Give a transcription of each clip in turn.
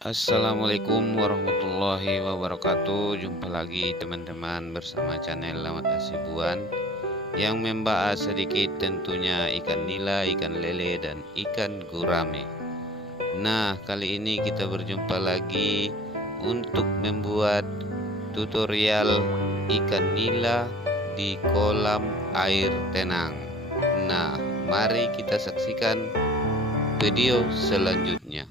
Assalamualaikum warahmatullahi wabarakatuh. Jumpa lagi teman-teman bersama channel Lamat Hasibuan yang membahas sedikit tentunya ikan nila, ikan lele, dan ikan gurame. Nah, kali ini kita berjumpa lagi untuk membuat tutorial ikan nila di kolam air tenang. Nah, mari kita saksikan video selanjutnya.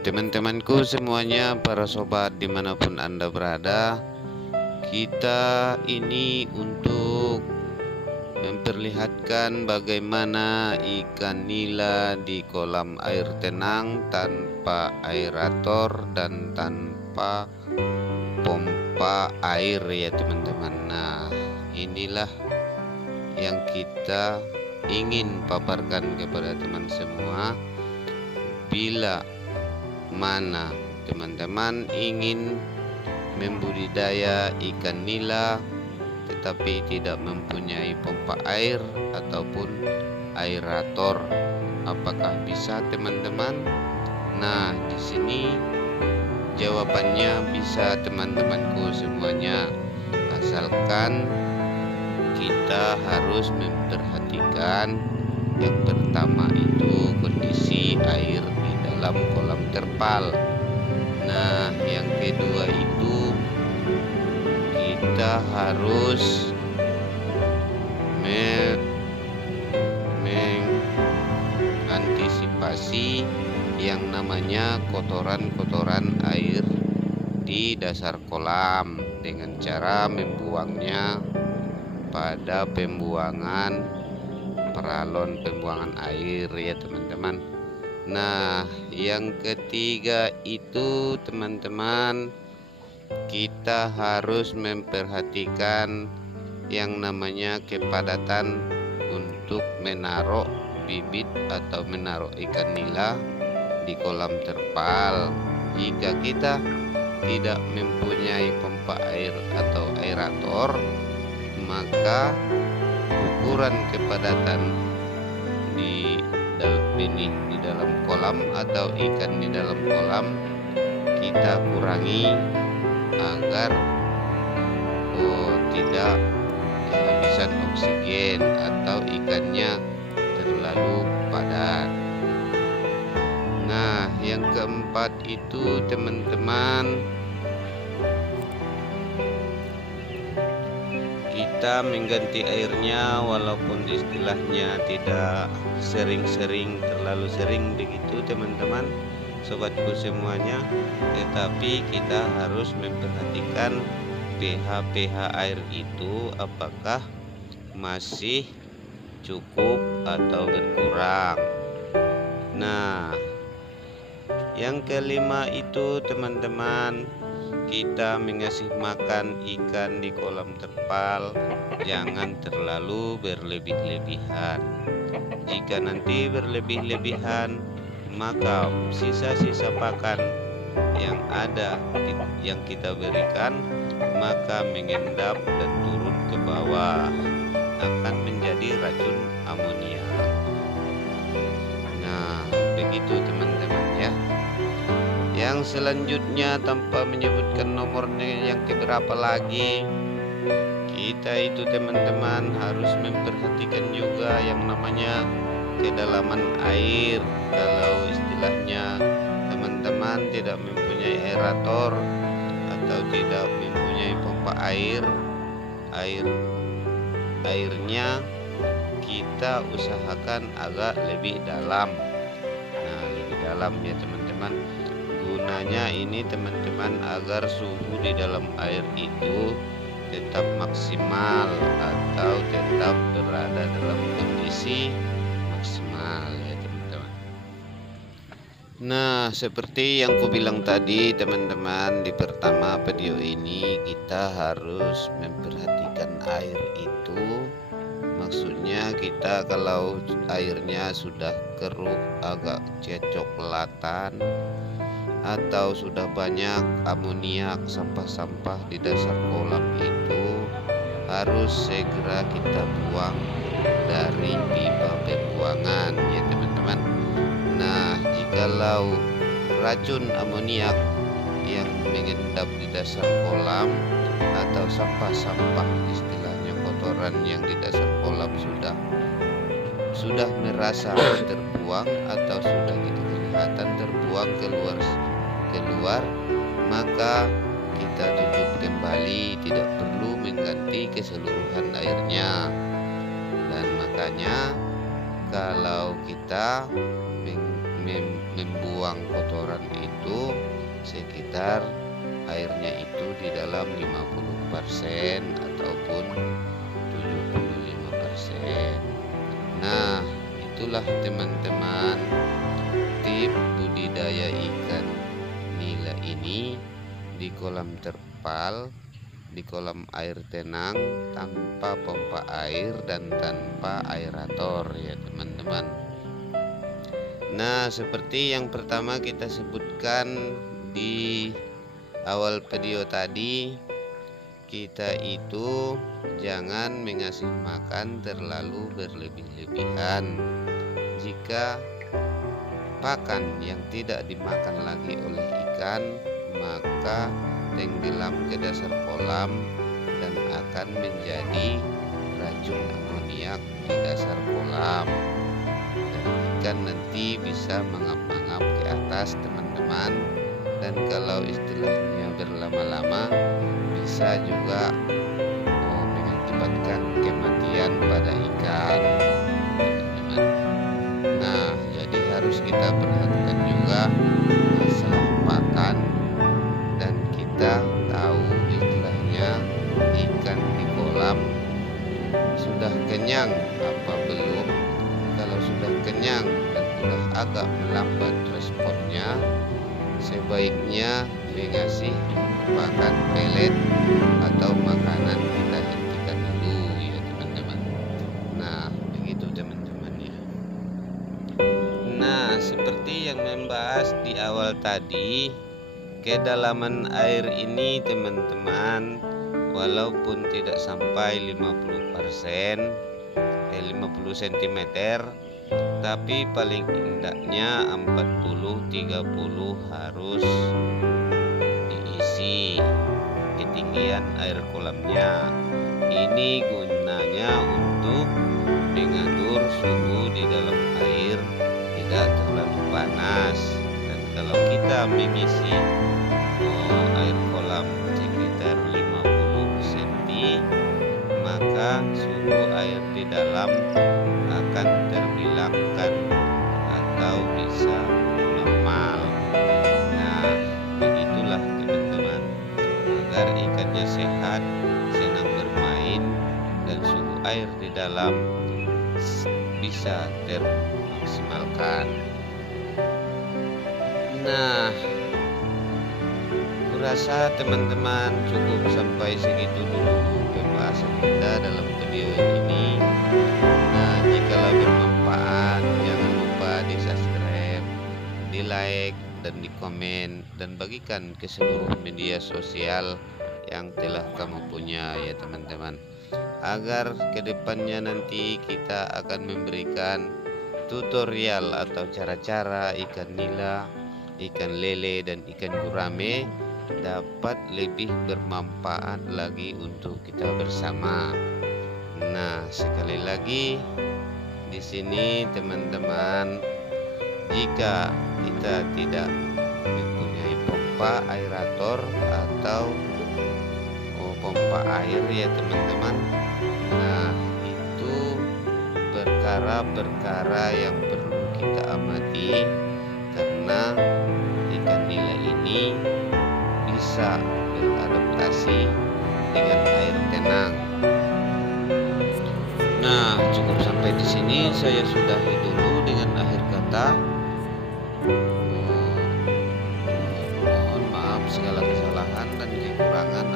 Teman-temanku semuanya, para sobat dimanapun Anda berada, kita ini untuk memperlihatkan bagaimana ikan nila di kolam air tenang tanpa aerator dan tanpa pompa air ya teman-teman. Nah, inilah yang kita ingin paparkan kepada teman semua. Bila mana teman-teman ingin membudidaya ikan nila tetapi tidak mempunyai pompa air ataupun aerator, apakah bisa teman-teman? Nah, di sini jawabannya bisa teman-temanku semuanya, asalkan kita harus memperhatikan yang pertama itu kondisi air di dalam kolam terpal. Nah, yang kedua itu kita harus mengantisipasi yang namanya kotoran-kotoran air di dasar kolam dengan cara membuangnya pada pembuangan peralon pembuangan air ya teman-teman. Nah, yang ketiga itu teman-teman, kita harus memperhatikan yang namanya kepadatan untuk menaruh bibit atau menaruh ikan nila di kolam terpal. Jika kita tidak mempunyai pompa air atau aerator, maka ukuran kepadatan di dalam kolam atau ikan di dalam kolam kita kurangi agar tidak kehabisan oksigen atau ikannya terlalu padat. Nah, yang keempat itu teman-teman, kita mengganti airnya walaupun istilahnya tidak sering-sering, terlalu sering begitu teman-teman, sobatku semuanya, tetapi kita harus memperhatikan pH air itu apakah masih cukup atau berkurang. Nah, yang kelima itu teman-teman, kita mengasih makan ikan di kolam terpal jangan terlalu berlebih-lebihan. Jika nanti berlebih-lebihan, maka sisa-sisa pakan yang ada yang kita berikan maka mengendap dan turun ke bawah, akan menjadi racun amonia. Nah, begitu teman-teman ya. Yang selanjutnya, tanpa menyebutkan nomornya yang keberapa lagi, kita itu teman-teman harus memperhatikan juga yang namanya kedalaman air. Kalau istilahnya teman-teman tidak mempunyai aerator atau tidak mempunyai pompa airnya kita usahakan agak lebih dalam. Nah, lebih dalam ya teman-teman. Gunanya ini teman-teman agar suhu di dalam air itu tetap maksimal atau tetap berada dalam kondisi maksimal ya teman-teman. Nah, seperti yang kubilang tadi teman-teman, di pertama video ini kita harus memperhatikan air itu. Maksudnya kita kalau airnya sudah keruh, agak kecoklatan, atau sudah banyak amoniak sampah-sampah di dasar kolam itu, harus segera kita buang dari pipa pembuangan ya teman-teman. Nah, jikalau racun amoniak yang mengendap di dasar kolam atau sampah-sampah, istilahnya kotoran yang di dasar kolam sudah merasa terbuang atau sudah kelihatan terbuang keluar, maka kita tutup kembali, tidak perlu mengganti keseluruhan airnya. Dan makanya kalau kita membuang kotoran itu, sekitar airnya itu di dalam 50% ataupun 75%. Nah, itulah teman-teman tip budidaya ikan nila ini di kolam terpal, di kolam air tenang, tanpa pompa air dan tanpa aerator ya teman-teman. Nah, seperti yang pertama kita sebutkan di awal video tadi, kita itu jangan mengasih makan terlalu berlebih-lebihan. Jika pakan yang tidak dimakan lagi oleh ikan, maka tenggelam ke dasar kolam dan akan menjadi racun amoniak di dasar kolam, dan ikan nanti bisa mangap-mangap ke atas teman-teman. Dan kalau istilahnya berlama-lama bisa juga mengakibatkan kematian pada ikan teman-teman. Nah, jadi harus kita perhatikan juga masalah pakan, dan kita tahu istilahnya ikan di kolam sudah kenyang apa belum. Kalau sudah kenyang dan sudah agak melambat responnya, sebaiknya mengasih makan pelet atau makanan kita hentikan dulu ya teman-teman. Nah, begitu teman-teman ya. Nah, seperti yang membahas di awal tadi, kedalaman air ini teman-teman, walaupun tidak sampai 50%, 50 cm, tapi paling hendaknya 40-30 harus diisi ketinggian air kolamnya. Ini gunanya untuk mengatur suhu di dalam air tidak terlalu panas. Dan kalau kita mengisi air kolam sekitar 50 cm, maka suhu air di dalam akan terbilangkan atau bisa normal. Nah, begitulah teman-teman, agar ikannya sehat, senang bermain, dan suhu air di dalam bisa termaksimalkan. Nah, kurasa teman-teman cukup sampai segitu dulu pembahasan kita dalam video ini. Nah, jikalau bermanfaat, jangan lupa di subscribe, di like, dan di komen, dan bagikan ke seluruh media sosial yang telah kamu punya ya teman-teman, agar kedepannya nanti kita akan memberikan tutorial atau cara-cara ikan nila, ikan lele, dan ikan gurame dapat lebih bermanfaat lagi untuk kita bersama. Nah, sekali lagi di sini teman-teman, jika kita tidak mempunyai pompa aerator atau pompa air ya teman-teman, nah itu perkara-perkara yang perlu kita amati, karena ikan nila ini bisa beradaptasi dengan air tenang. Nah, cukup sampai di sini, saya sudahi dulu dengan akhir kata. kekurangan